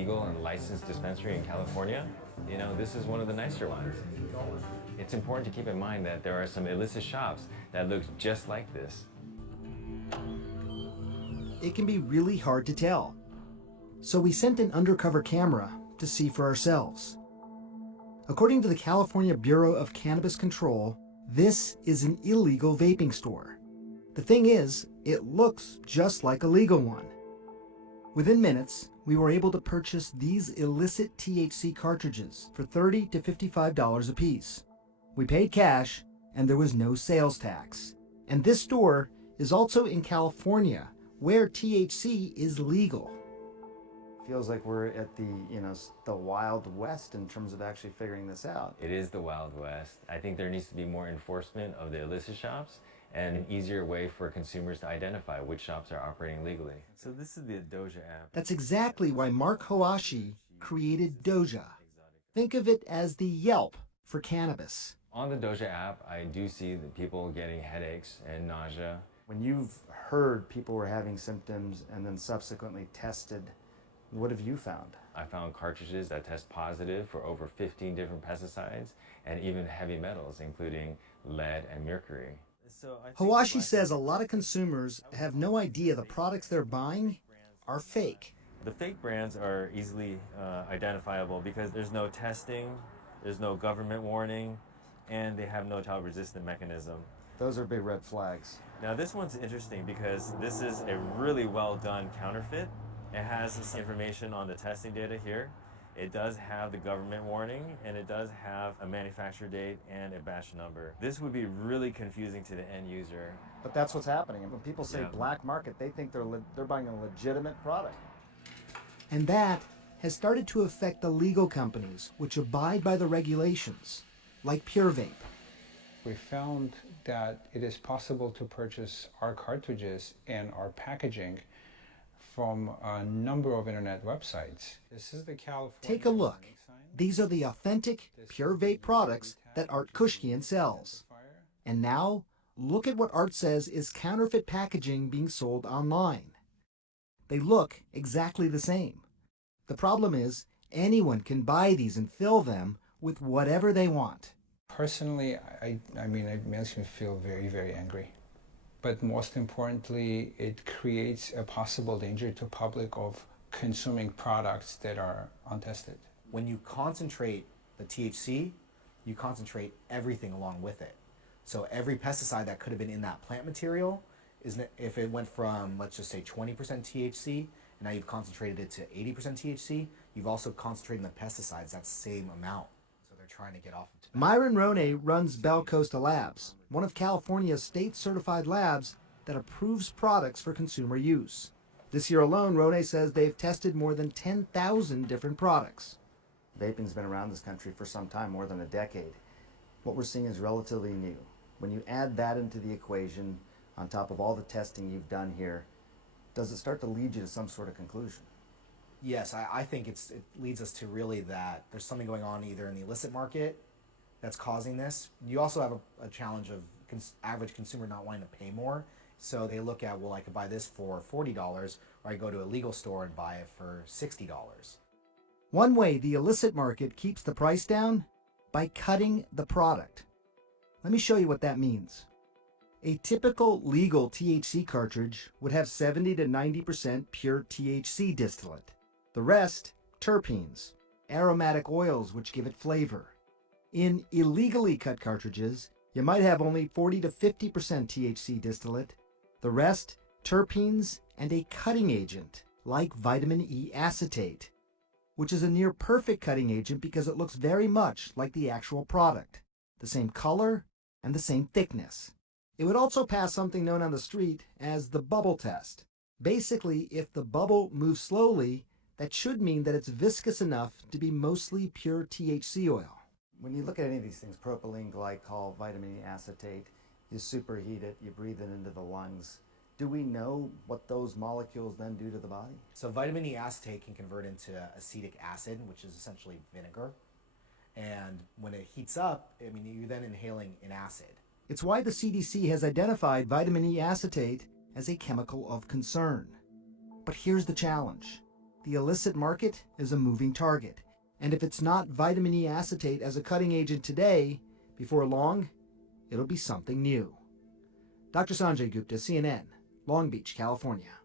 legal and licensed dispensary in California, you know, this is one of the nicer ones. It's important to keep in mind that there are some illicit shops that look just like this. It can be really hard to tell. So we sent an undercover camera to see for ourselves. According to the California Bureau of Cannabis Control, this is an illegal vaping store. The thing is, it looks just like a legal one. Within minutes, we were able to purchase these illicit THC cartridges for $30 to $55 a piece. We paid cash, and there was no sales tax. And this store is also in California, where THC is legal. Feels like we're at the, the Wild West in terms of actually figuring this out. It is the Wild West. I think there needs to be more enforcement of the illicit shops and an easier way for consumers to identify which shops are operating legally. So this is the Doja app. That's exactly why Mark Hawashi created Doja. Think of it as the Yelp for cannabis. On the Doja app, I do see the people getting headaches and nausea. When you've heard people were having symptoms and then subsequently tested, what have you found? I found cartridges that test positive for over 15 different pesticides and even heavy metals, including lead and mercury. Hawashi says a lot of consumers have no idea the products they're buying are fake. The fake brands are easily identifiable because there's no testing, there's no government warning, and they have no child-resistant mechanism. Those are big red flags. Now this one's interesting because this is a really well-done counterfeit. It has this information on the testing data here. It does have the government warning, and it does have a manufacturer date and a batch number. This would be really confusing to the end user. But that's what's happening. When people say black market, they think they're buying a legitimate product. And that has started to affect the legal companies, which abide by the regulations, like Pure Vape. We found that it is possible to purchase our cartridges and our packaging from a number of internet websites. This is the California. Take a look. These are the authentic Pure Vape products that Art Kushkian sells. And now, look at what Art says is counterfeit packaging being sold online. They look exactly the same. The problem is, anyone can buy these and fill them with whatever they want. Personally, I mean, it makes me feel very, very angry. But most importantly, it creates a possible danger to public of consuming products that are untested. When you concentrate the THC, you concentrate everything along with it. So every pesticide that could have been in that plant material, if it went from, let's just say 20% THC, and now you've concentrated it to 80% THC, you've also concentrated the pesticides that same amount. So they're trying to get off of tobacco. Myron Roney runs Bell Costa Labs, one of California's state-certified labs that approves products for consumer use. This year alone, Roney says they've tested more than 10,000 different products. Vaping's been around this country for some time, more than a decade. What we're seeing is relatively new. When you add that into the equation, on top of all the testing you've done here, does it start to lead you to some sort of conclusion? Yes, I think it leads us to really that there's something going on either in the illicit market that's causing this. You also have a challenge of average consumer not wanting to pay more. So they look at, well, I could buy this for $40, or I go to a legal store and buy it for $60. One way the illicit market keeps the price down? By cutting the product. Let me show you what that means. A typical legal THC cartridge would have 70 to 90% pure THC distillate. The rest, terpenes, aromatic oils which give it flavor. In illegally cut cartridges, you might have only 40 to 50% THC distillate. The rest, terpenes and a cutting agent like vitamin E acetate, which is a near perfect cutting agent because it looks very much like the actual product, the same color and the same thickness. It would also pass something known on the street as the bubble test. Basically, if the bubble moves slowly, that should mean that it's viscous enough to be mostly pure THC oil. When you look at any of these things, propylene glycol, vitamin E acetate, you superheat it, you breathe it into the lungs. Do we know what those molecules then do to the body? So vitamin E acetate can convert into acetic acid, which is essentially vinegar. And when it heats up, I mean, you're then inhaling an acid. It's why the CDC has identified vitamin E acetate as a chemical of concern. But here's the challenge. The illicit market is a moving target, and if it's not vitamin E acetate as a cutting agent today, before long, it'll be something new. Dr. Sanjay Gupta, CNN, Long Beach, California.